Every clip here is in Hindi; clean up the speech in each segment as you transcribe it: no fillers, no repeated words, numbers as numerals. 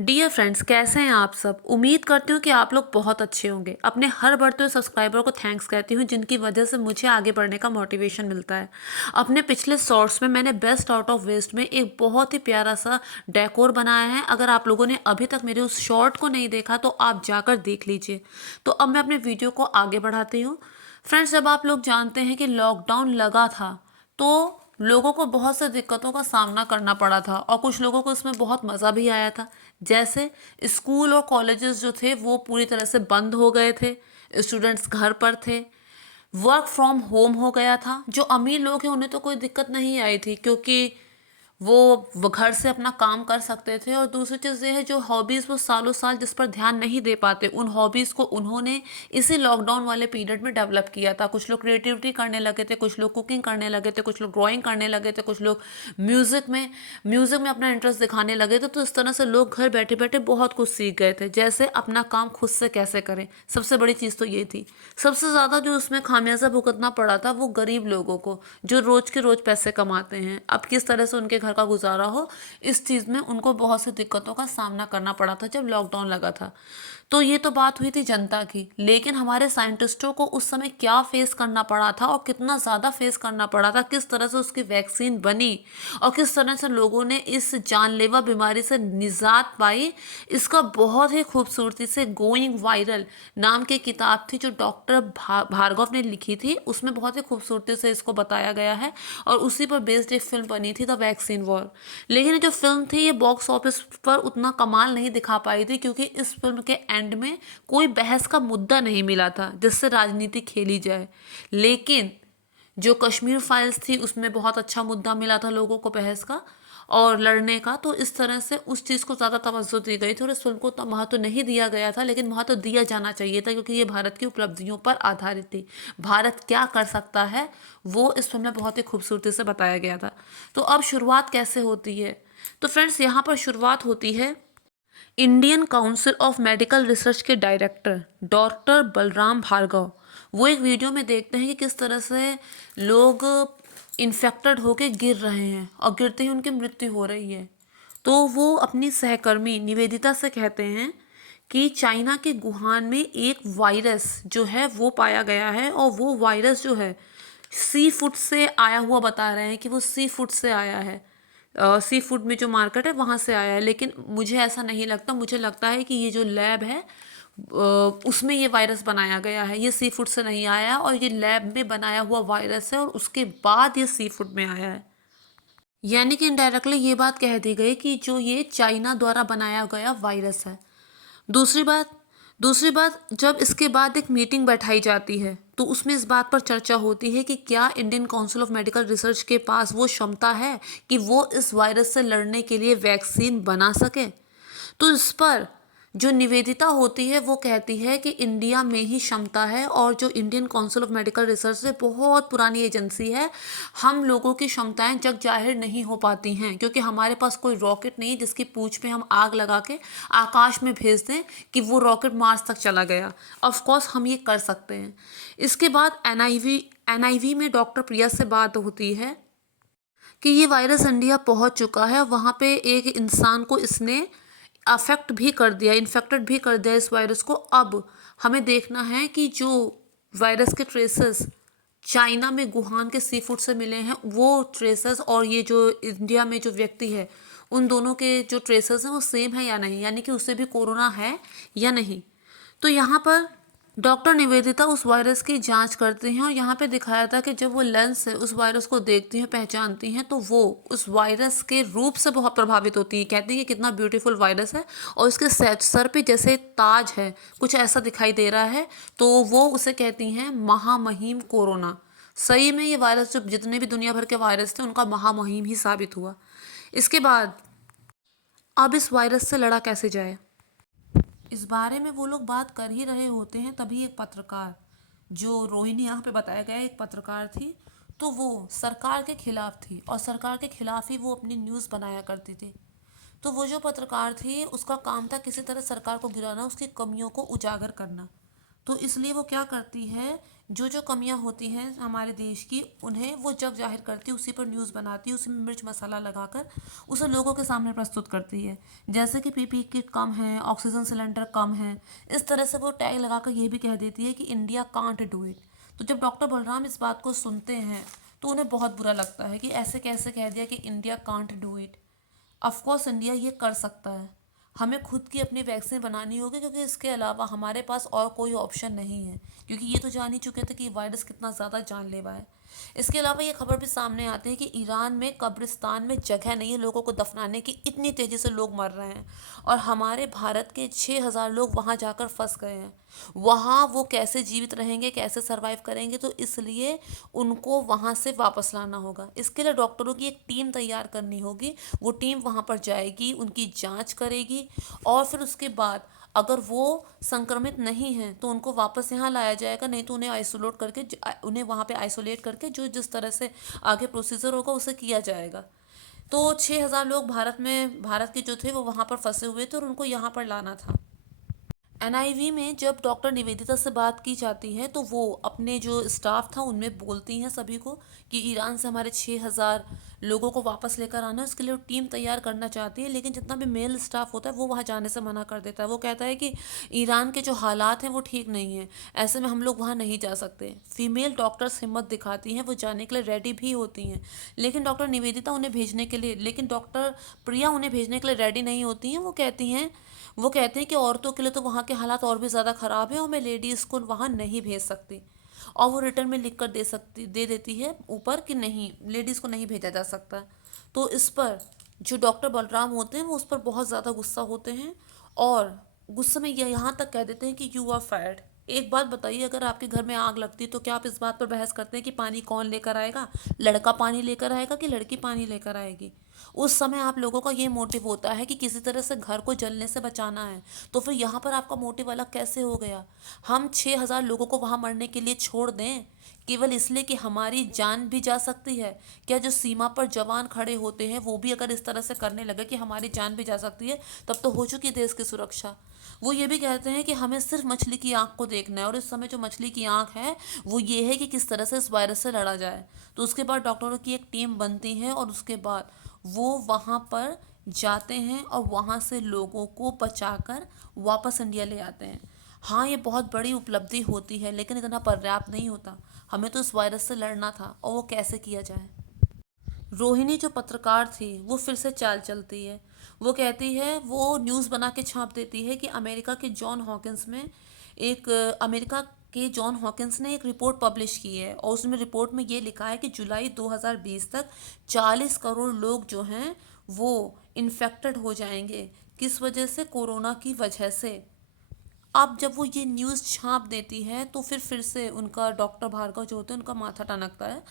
डियर फ्रेंड्स, कैसे हैं आप सब। उम्मीद करती हूँ कि आप लोग बहुत अच्छे होंगे। अपने हर बढ़ते हुए सब्सक्राइबर को थैंक्स कहती हूँ जिनकी वजह से मुझे आगे बढ़ने का मोटिवेशन मिलता है। अपने पिछले शॉर्ट्स में मैंने बेस्ट आउट ऑफ वेस्ट में एक बहुत ही प्यारा सा डेकोर बनाया है। अगर आप लोगों ने अभी तक मेरे उस शॉर्ट को नहीं देखा तो आप जाकर देख लीजिए। तो अब मैं अपने वीडियो को आगे बढ़ाती हूँ। फ्रेंड्स, जब आप लोग जानते हैं कि लॉकडाउन लगा था तो लोगों को बहुत से दिक्कतों का सामना करना पड़ा था और कुछ लोगों को इसमें बहुत मज़ा भी आया था। जैसे स्कूल और कॉलेजेस जो थे वो पूरी तरह से बंद हो गए थे, स्टूडेंट्स घर पर थे, वर्क फ्रॉम होम हो गया था। जो अमीर लोग हैं उन्हें तो कोई दिक्कत नहीं आई थी क्योंकि वो घर से अपना काम कर सकते थे। और दूसरी चीज़ ये है, जो हॉबीज़ वो सालों साल जिस पर ध्यान नहीं दे पाते, उन हॉबीज़ को उन्होंने इसी लॉकडाउन वाले पीरियड में डेवलप किया था। कुछ लोग क्रिएटिविटी करने लगे थे, कुछ लोग कुकिंग करने लगे थे, कुछ लोग ड्राइंग करने लगे थे, कुछ लोग म्यूज़िक में अपना इंटरेस्ट दिखाने लगे थे। तो इस तरह से लोग घर बैठे बैठे बहुत कुछ सीख गए थे, जैसे अपना काम खुद से कैसे करें। सबसे बड़ी चीज़ तो ये थी। सबसे ज़्यादा जो उसमें खामियाजा भुगतना पड़ा था वो गरीब लोगों को, जो रोज़ के रोज़ पैसे कमाते हैं। अब किस तरह से उनके घर का गुजारा हो, इस चीज़ में उनको बहुत सी दिक्कतों का सामना करना पड़ा था जब लॉकडाउन लगा था। तो ये तो बात हुई थी जनता की, लेकिन हमारे साइंटिस्टों को उस समय क्या फेस करना पड़ा था और कितना ज़्यादा फेस करना पड़ा था, किस तरह से उसकी वैक्सीन बनी और किस तरह से लोगों ने इस जानलेवा बीमारी से निजात पाई, इसका बहुत ही खूबसूरती से गोइंग वायरल नाम की किताब थी जो डॉक्टर भार्गव ने लिखी थी। उसमें बहुत ही खूबसूरती से इसको बताया गया है और उसी पर बेस्ड एक फिल्म बनी थी, द वैक्सीन वॉर। लेकिन ये जो फिल्म थी ये बॉक्स ऑफिस पर उतना कमाल नहीं दिखा पाई थी क्योंकि इस फिल्म के एंड में कोई बहस का मुद्दा नहीं मिला था जिससे राजनीति खेली जाए। लेकिन जो कश्मीर फाइल्स थी उसमें बहुत अच्छा मुद्दा मिला था लोगों को बहस का और लड़ने का। तो इस तरह से उस चीज़ को ज़्यादा तवज्जो दी गई थी और इस फिल्म को तो महत्व नहीं दिया गया था, लेकिन महत्व दिया जाना चाहिए था क्योंकि ये भारत की उपलब्धियों पर आधारित थी। भारत क्या कर सकता है वो इस फिल्म में बहुत ही खूबसूरती से बताया गया था। तो अब शुरुआत कैसे होती है, तो फ्रेंड्स यहाँ पर शुरुआत होती है Indian council of medical research के डायरेक्टर डॉक्टर बलराम भार्गव। वो एक वीडियो में देखते हैं कि किस तरह से लोग इन्फेक्टेड होके गिर रहे हैं और गिरते ही उनकी मृत्यु हो रही है। तो वो अपनी सहकर्मी निवेदिता से कहते हैं कि चाइना के वुहान में एक वायरस जो है वो पाया गया है और वो वायरस जो है सी फूड से आया हुआ बता रहे हैं कि वो सी फूड से आया है। सी फूड में जो मार्केट है वहाँ से आया है, लेकिन मुझे ऐसा नहीं लगता। मुझे लगता है कि ये जो लैब है उसमें ये वायरस बनाया गया है, ये सी फूड से नहीं आया और ये लैब में बनाया हुआ वायरस है और उसके बाद ये सी फूड में आया है। यानी कि इनडायरेक्टली ये बात कह दी गई कि जो ये चाइना द्वारा बनाया गया वायरस है। दूसरी बात दूसरी बात, जब इसके बाद एक मीटिंग बैठाई जाती है तो उसमें इस बात पर चर्चा होती है कि क्या Indian council of medical research के पास वो क्षमता है कि वो इस वायरस से लड़ने के लिए वैक्सीन बना सके। तो इस पर जो निवेदिता होती है वो कहती है कि इंडिया में ही क्षमता है और जो Indian council of medical research है बहुत पुरानी एजेंसी है। हम लोगों की क्षमताएं जग जाहिर नहीं हो पाती हैं क्योंकि हमारे पास कोई रॉकेट नहीं जिसकी पूंछ पे हम आग लगा के आकाश में भेज दें कि वो रॉकेट मार्स तक चला गया। ऑफ कोर्स हम ये कर सकते हैं। इसके बाद एनआईवी में डॉक्टर प्रिया से बात होती है कि ये वायरस इंडिया पहुंच चुका है, वहाँ पे एक इंसान को इसने अफेक्ट भी कर दिया, इन्फेक्टेड भी कर दिया इस वायरस को। अब हमें देखना है कि जो वायरस के ट्रेसेस चाइना में वुहान के सी फूड से मिले हैं वो ट्रेसेस और ये जो इंडिया में जो व्यक्ति है उन दोनों के जो ट्रेसेस हैं वो सेम है या नहीं, यानी कि उससे भी कोरोना है या नहीं। तो यहाँ पर डॉक्टर निवेदिता उस वायरस की जांच करती हैं और यहाँ पे दिखाया था कि जब वो लेंस से उस वायरस को देखती हैं, पहचानती हैं, तो वो उस वायरस के रूप से बहुत प्रभावित होती हैं। कहती हैं कि कितना ब्यूटीफुल वायरस है और इसके सर पे जैसे ताज है, कुछ ऐसा दिखाई दे रहा है। तो वो उसे कहती हैं महामहिम कोरोना। सही में ये वायरस, जो जितने भी दुनिया भर के वायरस थे उनका महामहिम ही साबित हुआ। इसके बाद अब इस वायरस से लड़ा कैसे जाए, इस बारे में वो लोग बात कर ही रहे होते हैं, तभी एक पत्रकार, जो रोहिणी यहाँ पे बताया गया एक पत्रकार थी, तो वो सरकार के खिलाफ थी और सरकार के खिलाफ ही वो अपनी न्यूज़ बनाया करती थी। तो वो जो पत्रकार थी उसका काम था किसी तरह सरकार को गिराना, उसकी कमियों को उजागर करना। तो इसलिए वो क्या करती है, जो जो कमियां होती हैं हमारे देश की, उन्हें वो जब जाहिर करती है उसी पर न्यूज़ बनाती है, उसी में मिर्च मसाला लगाकर उसे लोगों के सामने प्रस्तुत करती है। जैसे कि पीपी किट कम है, ऑक्सीजन सिलेंडर कम है, इस तरह से वो टैग लगाकर ये भी कह देती है कि इंडिया कांट डू इट। तो जब डॉक्टर बलराम इस बात को सुनते हैं तो उन्हें बहुत बुरा लगता है कि ऐसे कैसे कह दिया कि India can't do it. Of course India ये कर सकता है। हमें खुद की अपनी वैक्सीन बनानी होगी, क्योंकि इसके अलावा हमारे पास और कोई ऑप्शन नहीं है, क्योंकि ये तो जान ही चुके थे कि वायरस कितना ज़्यादा जानलेवा है। इसके अलावा ये खबर भी सामने आती है कि ईरान में कब्रिस्तान में जगह नहीं है लोगों को दफनाने की, इतनी तेज़ी से लोग मर रहे हैं, और हमारे भारत के 6,000 लोग वहाँ जाकर फंस गए हैं। वहाँ वो कैसे जीवित रहेंगे, कैसे सरवाइव करेंगे, तो इसलिए उनको वहाँ से वापस लाना होगा। इसके लिए डॉक्टरों की एक टीम तैयार करनी होगी। वो टीम वहाँ पर जाएगी, उनकी जांच करेगी, और फिर उसके बाद अगर वो संक्रमित नहीं हैं तो उनको वापस यहाँ लाया जाएगा, नहीं तो उन्हें आइसोलेट करके उन्हें वहाँ पे आइसोलेट करके जो जिस तरह से आगे प्रोसीजर होगा उसे किया जाएगा। तो 6,000 लोग भारत के जो थे वो वहाँ पर फंसे हुए थे और उनको यहाँ पर लाना था। एनआईवी में जब डॉक्टर निवेदिता से बात की जाती है तो वो अपने जो स्टाफ था उनमें बोलती हैं सभी को कि ईरान से हमारे 6,000 लोगों को वापस लेकर आना है, उसके लिए वो टीम तैयार करना चाहती है, लेकिन जितना भी मेल स्टाफ होता है वो वहाँ जाने से मना कर देता है। वो कहता है कि ईरान के जो हालात हैं वो ठीक नहीं है, ऐसे में हम लोग वहाँ नहीं जा सकते। फीमेल डॉक्टर्स हिम्मत दिखाती हैं, वो जाने के लिए रेडी भी होती हैं, लेकिन डॉक्टर निवेदिता उन्हें भेजने के लिए लेकिन डॉक्टर प्रिया उन्हें भेजने के लिए रेडी नहीं होती हैं। वो कहते हैं कि औरतों के लिए तो वहाँ के हालात और भी ज़्यादा ख़राब है और मैं लेडीज़ को वहाँ नहीं भेज सकती, और वो रिटर्न में लिख कर दे देती है ऊपर कि नहीं, लेडीज़ को नहीं भेजा जा सकता। तो इस पर जो डॉक्टर बलराम होते हैं वो उस पर बहुत ज़्यादा गुस्सा होते हैं, और गुस्से में ये यहाँ तक कह देते हैं कि यू आर फायर्ड। एक बात बताइए, अगर आपके घर में आग लगती तो क्या आप इस बात पर बहस करते हैं कि पानी कौन लेकर आएगा, लड़का पानी लेकर आएगा कि लड़की पानी लेकर आएगी? उस समय आप लोगों का ये मोटिव होता है कि किसी तरह से घर को जलने से बचाना है, तो फिर यहाँ पर आपका मोटिव अलग कैसे हो गया? हम 6,000 लोगों को वहाँ मरने के लिए छोड़ दें केवल इसलिए कि हमारी जान भी जा सकती है? क्या जो सीमा पर जवान खड़े होते हैं वो भी अगर इस तरह से करने लगे कि हमारी जान भी जा सकती है, तब तो हो चुकी देश की सुरक्षा। वो ये भी कहते हैं कि हमें सिर्फ मछली की आंख को देखना है, और इस समय जो मछली की आंख है वो ये है कि किस तरह से इस वायरस से लड़ा जाए। तो उसके बाद डॉक्टरों की एक टीम बनती है और उसके बाद वो वहाँ पर जाते हैं और वहाँ से लोगों को बचाकर वापस इंडिया ले आते हैं। हाँ, ये बहुत बड़ी उपलब्धि होती है, लेकिन इतना पर्याप्त नहीं होता। हमें तो इस वायरस से लड़ना था, और वो कैसे किया जाए? रोहिणी जो पत्रकार थी वो फिर से चाल चलती है। वो कहती है, वो न्यूज़ बना के छाप देती है कि अमेरिका के जॉन हॉकिंस ने एक रिपोर्ट पब्लिश की है, और उसमें रिपोर्ट में ये लिखा है कि जुलाई 2020 तक 40 करोड़ लोग जो हैं वो इन्फेक्टेड हो जाएंगे। किस वजह से? कोरोना की वजह से। अब जब वो ये न्यूज़ छाप देती है तो फिर से उनका डॉक्टर भार्गव जो होते हैं उनका माथा टनकता है,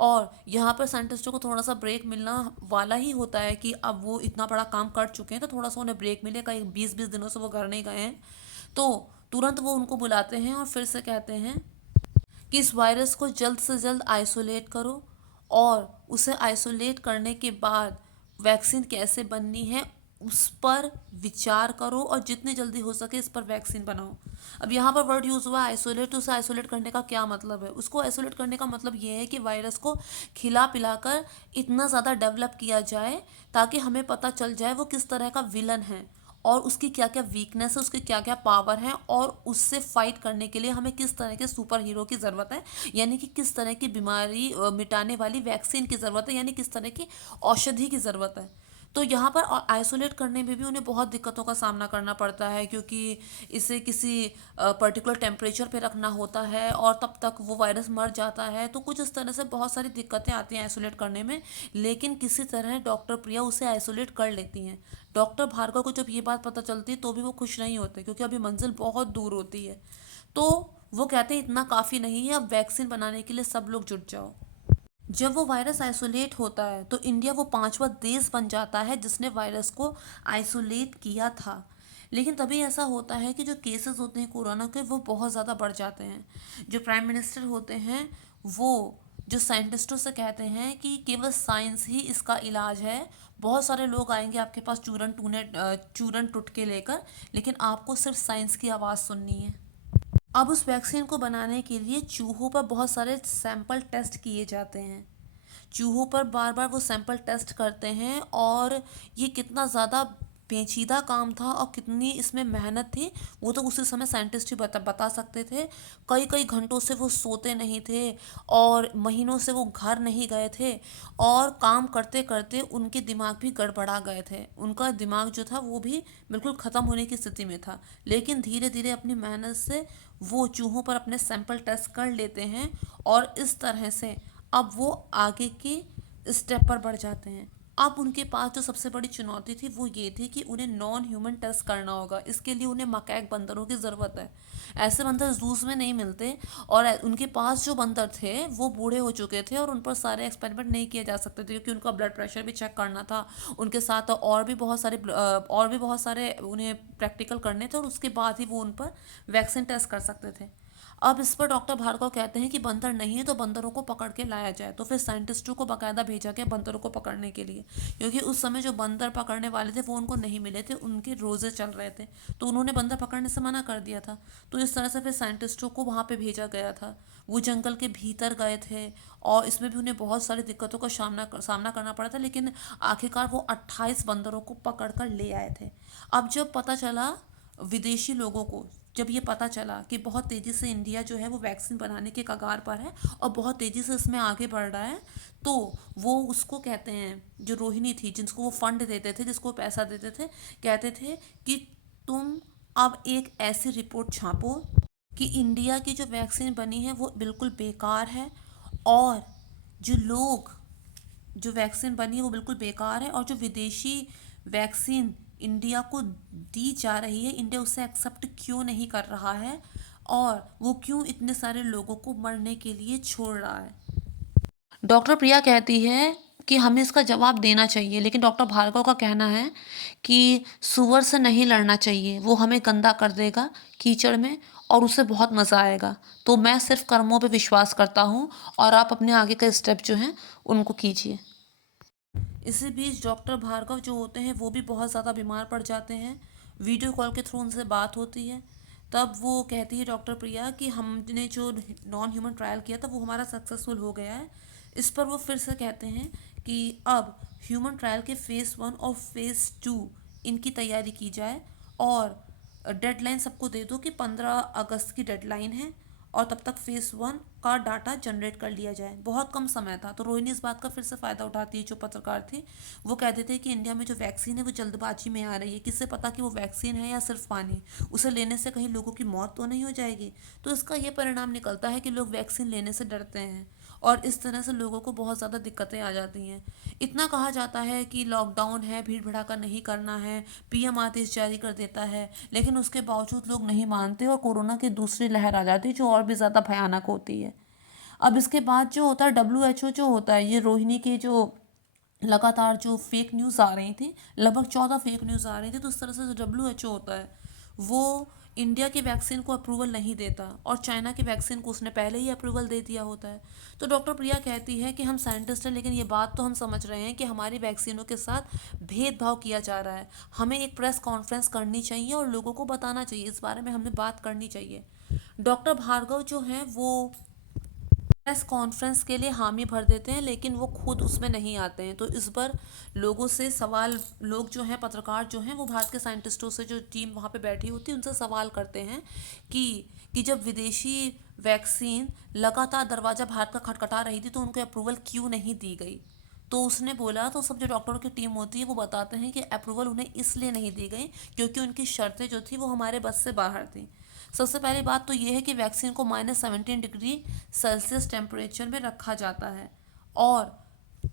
और यहाँ पर साइंटिस्टों को थोड़ा सा ब्रेक मिलना वाला ही होता है कि अब वो इतना बड़ा काम कर चुके हैं तो थोड़ा सा उन्हें ब्रेक मिले, कहीं 20-20 दिनों से वो घर नहीं गए हैं। तो तुरंत वो उनको बुलाते हैं और फिर से कहते हैं कि इस वायरस को जल्द से जल्द आइसोलेट करो, और उसे आइसोलेट करने के बाद वैक्सीन कैसे बननी है उस पर विचार करो, और जितनी जल्दी हो सके इस पर वैक्सीन बनाओ। अब यहाँ पर वर्ड यूज़ हुआ आइसोलेट, तो उसे आइसोलेट करने का क्या मतलब है? उसको आइसोलेट करने का मतलब ये है कि वायरस को खिला पिलाकर इतना ज़्यादा डेवलप किया जाए ताकि हमें पता चल जाए वो किस तरह का विलन है, और उसकी क्या क्या वीकनेस है, उसकी क्या क्या पावर है, और उससे फाइट करने के लिए हमें किस तरह के सुपर हीरो की ज़रूरत है, यानी कि किस तरह की बीमारी मिटाने वाली वैक्सीन की ज़रूरत है, यानी किस तरह की औषधि की ज़रूरत है। तो यहाँ पर आइसोलेट करने में भी उन्हें बहुत दिक्कतों का सामना करना पड़ता है, क्योंकि इसे किसी पर्टिकुलर टेम्परेचर पे रखना होता है और तब तक वो वायरस मर जाता है। तो कुछ इस तरह से बहुत सारी दिक्कतें आती हैं आइसोलेट करने में, लेकिन किसी तरह डॉक्टर प्रिया उसे आइसोलेट कर लेती हैं। डॉक्टर भार्गव को जब ये बात पता चलती है तो भी वो खुश नहीं होते, क्योंकि अभी मंजिल बहुत दूर होती है। तो वो कहते हैं इतना काफ़ी नहीं है, अब वैक्सीन बनाने के लिए सब लोग जुट जाओ। जब वो वायरस आइसोलेट होता है तो इंडिया वो पांचवा देश बन जाता है जिसने वायरस को आइसोलेट किया था। लेकिन तभी ऐसा होता है कि जो केसेस होते हैं कोरोना के वो बहुत ज़्यादा बढ़ जाते हैं। जो प्राइम मिनिस्टर होते हैं वो जो साइंटिस्टों से कहते हैं कि केवल साइंस ही इसका इलाज है। बहुत सारे लोग आएंगे आपके पास चूरन टुटके लेकर, लेकिन आपको सिर्फ साइंस की आवाज़ सुननी है। अब उस वैक्सीन को बनाने के लिए चूहों पर बहुत सारे सैंपल टेस्ट किए जाते हैं। चूहों पर बार बार वो सैंपल टेस्ट करते हैं, और ये कितना ज़्यादा पेचीदा काम था और कितनी इसमें मेहनत थी, वो तो उसी समय साइंटिस्ट ही बता सकते थे। कई कई घंटों से वो सोते नहीं थे, और महीनों से वो घर नहीं गए थे, और काम करते करते उनके दिमाग भी गड़बड़ा गए थे। उनका दिमाग जो था वो भी बिल्कुल ख़त्म होने की स्थिति में था। लेकिन धीरे धीरे अपनी मेहनत से वो चूहों पर अपने सैंपल टेस्ट कर लेते हैं, और इस तरह से अब वो आगे के स्टेप पर बढ़ जाते हैं। अब उनके पास जो सबसे बड़ी चुनौती थी वो ये थी कि उन्हें नॉन ह्यूमन टेस्ट करना होगा। इसके लिए उन्हें मकैक बंदरों की ज़रूरत है। ऐसे बंदर जूस में नहीं मिलते, और उनके पास जो बंदर थे वो बूढ़े हो चुके थे, और उन पर सारे एक्सपेरिमेंट नहीं किए जा सकते थे, क्योंकि उनका ब्लड प्रेशर भी चेक करना था। उनके साथ और भी बहुत सारे उन्हें प्रैक्टिकल करने थे, और उसके बाद ही वो उन पर वैक्सीन टेस्ट कर सकते थे। अब इस पर डॉक्टर भार्गव कहते हैं कि बंदर नहीं है तो बंदरों को पकड़ के लाया जाए। तो फिर साइंटिस्टों को बाकायदा भेजा गया बंदरों को पकड़ने के लिए, क्योंकि उस समय जो बंदर पकड़ने वाले थे वो उनको नहीं मिले थे, उनके रोजे चल रहे थे, तो उन्होंने बंदर पकड़ने से मना कर दिया था। तो इस तरह से फिर साइंटिस्टों को वहाँ पे भेजा गया था। वो जंगल के भीतर गए थे, और इसमें भी उन्हें बहुत सारी दिक्कतों का सामना करना पड़ा था, लेकिन आखिरकार वो 28 बंदरों को पकड़ कर ले आए थे। अब जब पता चला विदेशी लोगों को, जब ये पता चला कि बहुत तेज़ी से इंडिया जो है वो वैक्सीन बनाने के कगार पर है और बहुत तेज़ी से इसमें आगे बढ़ रहा है, तो वो उसको कहते हैं, जो रोहिणी थी जिसको वो फंड देते थे, जिसको वो पैसा देते थे, कहते थे कि तुम अब एक ऐसी रिपोर्ट छापो कि इंडिया की जो वैक्सीन बनी है वो बिल्कुल बेकार है, और जो लोग जो वैक्सीन बनी है वो बिल्कुल बेकार है, और जो विदेशी वैक्सीन इंडिया को दी जा रही है, इंडिया उसे एक्सेप्ट क्यों नहीं कर रहा है, और वो क्यों इतने सारे लोगों को मरने के लिए छोड़ रहा है। डॉक्टर प्रिया कहती है कि हमें इसका जवाब देना चाहिए, लेकिन डॉक्टर भार्गव का कहना है कि सुअर से नहीं लड़ना चाहिए, वो हमें गंदा कर देगा कीचड़ में, और उससे बहुत मज़ा आएगा। तो मैं सिर्फ कर्मों पे विश्वास करता हूँ, और आप अपने आगे का स्टेप जो हैं उनको कीजिए। इसी बीच डॉक्टर भार्गव जो होते हैं वो भी बहुत ज़्यादा बीमार पड़ जाते हैं। वीडियो कॉल के थ्रू उनसे बात होती है। तब वो कहती है डॉक्टर प्रिया कि हमने जो नॉन ह्यूमन ट्रायल किया था वो हमारा सक्सेसफुल हो गया है। इस पर वो फिर से कहते हैं कि अब ह्यूमन ट्रायल के फ़ेज़ 1 और फ़ेज़ 2 इनकी तैयारी की जाए, और डेडलाइन सबको दे दो कि 15 अगस्त की डेडलाइन है, और तब तक फ़ेज़ 1 का डाटा जनरेट कर लिया जाए। बहुत कम समय था, तो रोहिणी इस बात का फिर से फ़ायदा उठाती है। जो पत्रकार थे वो कहते थे कि इंडिया में जो वैक्सीन है वो जल्दबाजी में आ रही है, किससे पता कि वो वैक्सीन है या सिर्फ पानी, उसे लेने से कहीं लोगों की मौत तो नहीं हो जाएगी। तो इसका ये परिणाम निकलता है कि लोग वैक्सीन लेने से डरते हैं, और इस तरह से लोगों को बहुत ज़्यादा दिक्कतें आ जाती हैं। इतना कहा जाता है कि लॉकडाउन है, भीड़ भड़ाका नहीं करना है, पीएम आदेश जारी कर देता है, लेकिन उसके बावजूद लोग नहीं मानते, और कोरोना की दूसरी लहर आ जाती है जो और भी ज़्यादा भयानक होती है। अब इसके बाद जो होता है WHO जो होता है, ये रोहिणी के जो लगातार जो फेक न्यूज़ आ रही थी, लगभग 14 फेक न्यूज़ आ रही थी, तो उस तरह से जो WHO होता है वो इंडिया की वैक्सीन को अप्रूवल नहीं देता, और चाइना की वैक्सीन को उसने पहले ही अप्रूवल दे दिया होता है। तो डॉक्टर प्रिया कहती है कि हम साइंटिस्ट हैं, लेकिन ये बात तो हम समझ रहे हैं कि हमारी वैक्सीनों के साथ भेदभाव किया जा रहा है। हमें एक प्रेस कॉन्फ्रेंस करनी चाहिए और लोगों को बताना चाहिए, इस बारे में हमें बात करनी चाहिए। डॉक्टर भार्गव जो हैं वो प्रेस कॉन्फ्रेंस के लिए हामी भर देते हैं, लेकिन वो खुद उसमें नहीं आते हैं। तो इस पर लोगों से सवाल, लोग जो हैं पत्रकार जो हैं वो भारत के साइंटिस्टों से, जो टीम वहाँ पे बैठी होती है उनसे सवाल करते हैं कि जब विदेशी वैक्सीन लगातार दरवाज़ा भारत का खटखटा रही थी तो उनको अप्रूवल क्यों नहीं दी गई। तो उसने बोला, तो सब जो डॉक्टरों की टीम होती है वो बताते हैं कि अप्रूवल उन्हें इसलिए नहीं दी गई क्योंकि उनकी शर्तें जो थी वो हमारे बस से बाहर थी। सबसे पहली बात तो ये है कि वैक्सीन को -17 डिग्री सेल्सियस टेम्परेचर में रखा जाता है, और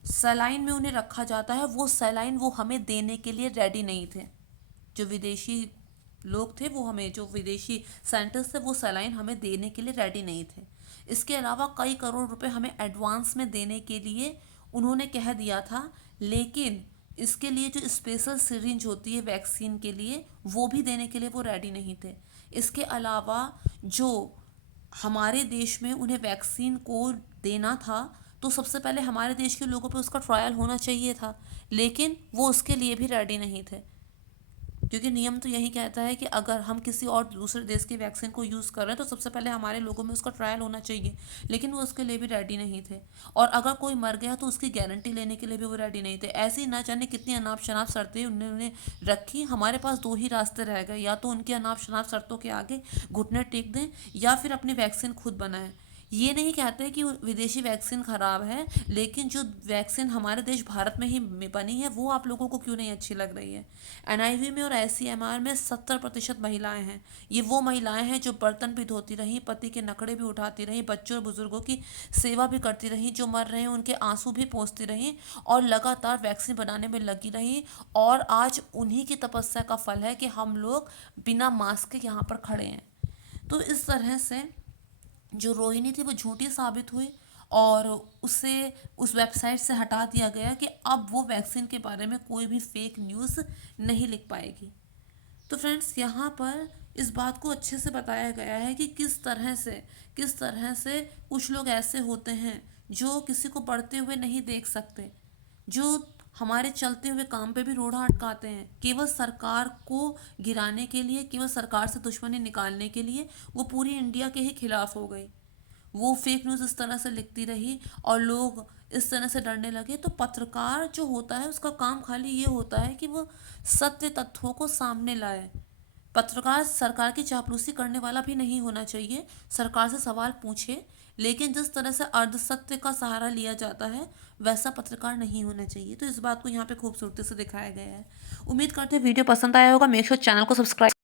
सलाइन में उन्हें रखा जाता है। वो सलाइन वो हमें देने के लिए रेडी नहीं थे। जो विदेशी लोग थे, वो हमें, जो विदेशी साइंटिस्ट थे, वो सलाइन हमें देने के लिए रेडी नहीं थे। इसके अलावा कई करोड़ रुपए हमें एडवांस में देने के लिए उन्होंने कह दिया था, लेकिन इसके लिए जो स्पेशल सिरिंज होती है वैक्सीन के लिए, वो भी देने के लिए वो रेडी नहीं थे। इसके अलावा जो हमारे देश में उन्हें वैक्सीन को देना था, तो सबसे पहले हमारे देश के लोगों पे उसका ट्रायल होना चाहिए था, लेकिन वो उसके लिए भी रेडी नहीं थे। क्योंकि नियम तो यही कहता है कि अगर हम किसी और दूसरे देश की वैक्सीन को यूज़ कर रहे हैं तो सबसे पहले हमारे लोगों में उसका ट्रायल होना चाहिए, लेकिन वो उसके लिए भी रेडी नहीं थे। और अगर कोई मर गया तो उसकी गारंटी लेने के लिए भी वो रेडी नहीं थे। ऐसे ही ना जाने कितनी अनाप शनाप शर्तें उन्होंने रखी। हमारे पास दो ही रास्ते रह गए, या तो उनकी अनाप शनाप शर्तों के आगे घुटने टेक दें या फिर अपनी वैक्सीन खुद बनाएं। ये नहीं कहते कि विदेशी वैक्सीन ख़राब है, लेकिन जो वैक्सीन हमारे देश भारत में ही बनी है वो आप लोगों को क्यों नहीं अच्छी लग रही है। एनआईवी में और आईसीएमआर में 70% महिलाएं हैं। ये वो महिलाएं हैं जो बर्तन भी धोती रहीं, पति के नखड़े भी उठाती रहीं, बच्चों और बुजुर्गों की सेवा भी करती रहीं, जो मर रहे हैं उनके आंसू भी पोंछती रहीं और लगातार वैक्सीन बनाने में लगी रहीं। और आज उन्हीं की तपस्या का फल है कि हम लोग बिना मास्क के यहाँ पर खड़े हैं। तो इस तरह से जो रोहिणी थी वो झूठी साबित हुई और उसे उस वेबसाइट से हटा दिया गया कि अब वो वैक्सीन के बारे में कोई भी फेक न्यूज़ नहीं लिख पाएगी। तो फ्रेंड्स, यहाँ पर इस बात को अच्छे से बताया गया है कि किस तरह से कुछ लोग ऐसे होते हैं जो किसी को बढ़ते हुए नहीं देख सकते, जो हमारे चलते हुए काम पे भी रोड़ा अटकाते हैं, केवल सरकार को गिराने के लिए, केवल सरकार से दुश्मनी निकालने के लिए वो पूरी इंडिया के ही खिलाफ हो गई। वो फेक न्यूज़ इस तरह से लिखती रही और लोग इस तरह से डरने लगे। तो पत्रकार जो होता है उसका काम खाली ये होता है कि वो सत्य तथ्यों को सामने लाए। पत्रकार सरकार की चापलूसी करने वाला भी नहीं होना चाहिए, सरकार से सवाल पूछे, लेकिन जिस तरह से अर्धसत्य का सहारा लिया जाता है वैसा पत्रकार नहीं होना चाहिए। तो इस बात को यहाँ पे खूबसूरती से दिखाया गया है। उम्मीद करते हैं वीडियो पसंद आया होगा। मेक श्योर चैनल को सब्सक्राइब